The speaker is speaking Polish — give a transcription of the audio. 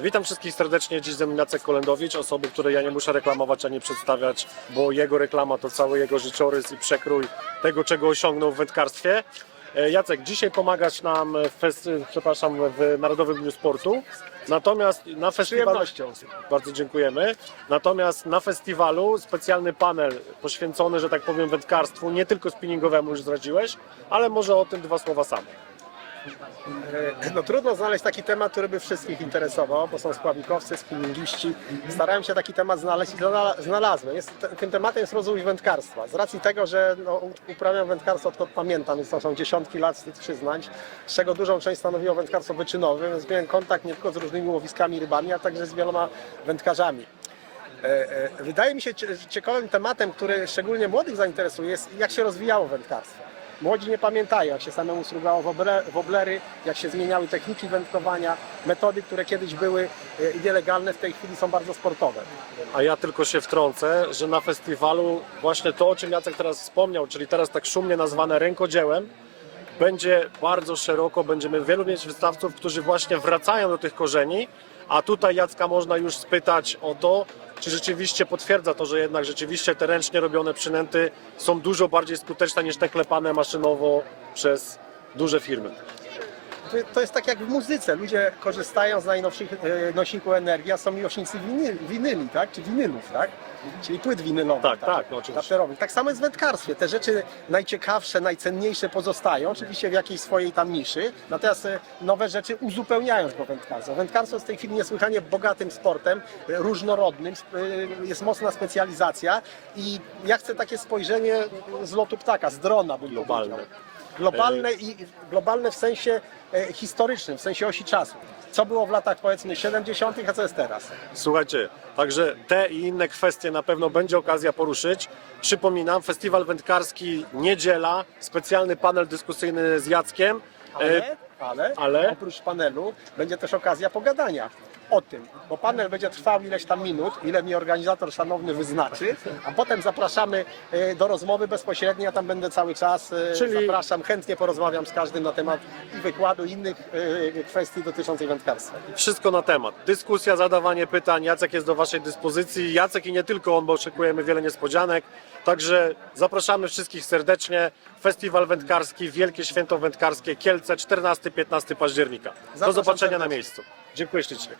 Witam wszystkich serdecznie. Dziś ze mną Jacek Kolendowicz, osoby, której ja nie muszę reklamować ani przedstawiać, bo jego reklama to cały jego życiorys i przekrój tego, czego osiągnął w wędkarstwie. E, Jacek, dzisiaj pomagasz nam w, przepraszam, w Narodowym Dniu Sportu. Natomiast na festiwalu. Bardzo dziękujemy. Natomiast na festiwalu specjalny panel poświęcony, że tak powiem, wędkarstwu, nie tylko spinningowemu już zdradziłeś, ale może o tym dwa słowa sam. E, No trudno znaleźć taki temat, który by wszystkich interesował, bo są spławikowcy, spinningiści. Starałem się taki temat znaleźć i znala- znalazłem. Jest, tym tematem jest rozwój wędkarstwa. Z racji tego, że no, uprawiam wędkarstwo odkąd pamiętam, więc to są dziesiątki lat wstyd przyznać, z czego dużą część stanowiło wędkarstwo wyczynowe, więc miałem kontakt nie tylko z różnymi łowiskami rybami, a także z wieloma wędkarzami. E, e, Wydaje mi się cie- ciekawym tematem, który szczególnie młodych zainteresuje, jest jak się rozwijało wędkarstwo. Młodzi nie pamiętają, jak się samemu strugało woble- woblery, jak się zmieniały techniki wędkowania, metody, które kiedyś były e, nielegalne, w tej chwili są bardzo sportowe. A ja tylko się wtrącę, że na festiwalu właśnie to, o czym Jacek teraz wspomniał, czyli teraz tak szumnie nazwane rękodziełem, będzie bardzo szeroko, będziemy wielu mieć wystawców, którzy właśnie wracają do tych korzeni, a tutaj Jacka można już spytać o to, czy rzeczywiście potwierdza to, że jednak rzeczywiście te ręcznie robione przynęty są dużo bardziej skuteczne niż te klepane maszynowo przez duże firmy. To- jest tak jak w muzyce. Ludzie korzystają z najnowszych e, nośników energii, a są miłośnicy winy, winyli, tak? czy winylów, tak? czyli płyt winylowych. Tak, tak, no oczywiście. Tak samo jest w wędkarstwie. Te rzeczy najciekawsze, najcenniejsze pozostają, oczywiście w jakiejś swojej tam niszy, natomiast e, nowe rzeczy uzupełniają to wędkarstwo. Wędkarstwo jest w tej chwili niesłychanie bogatym sportem, e, różnorodnym, jest mocna specjalizacja i ja chcę takie spojrzenie z lotu ptaka, z drona bym Globalne. powiedział. Globalne i globalne w sensie e, historycznym, w sensie osi czasu. Co było w latach powiedzmy 70., a co jest teraz? Słuchajcie, także te i inne kwestie na pewno będzie okazja poruszyć. Przypominam, festiwal wędkarski niedziela, specjalny panel dyskusyjny z Jackiem. E, Ale, ale, ale? oprócz panelu będzie też okazja pogadania o tym, bo panel będzie trwał ileś tam minut, ile mi organizator szanowny wyznaczy, a potem zapraszamy e, do rozmowy bezpośredniej, ja tam będę cały czas, e, Czyli- zapraszam, chętnie porozmawiam z każdym na temat i wykładu, i innych e, kwestii dotyczących wędkarstwa. Wszystko na temat. Dyskusja, zadawanie pytań. Jacek jest do Waszej dyspozycji. Jacek i nie tylko on, bo oczekujemy wiele niespodzianek. Także zapraszamy wszystkich serdecznie. Festiwal Wędkarski, Wielkie Święto Wędkarskie Kielce, 14-15 października. Do Zapraszam zobaczenia na miejscu. Dziękuję ślicznie.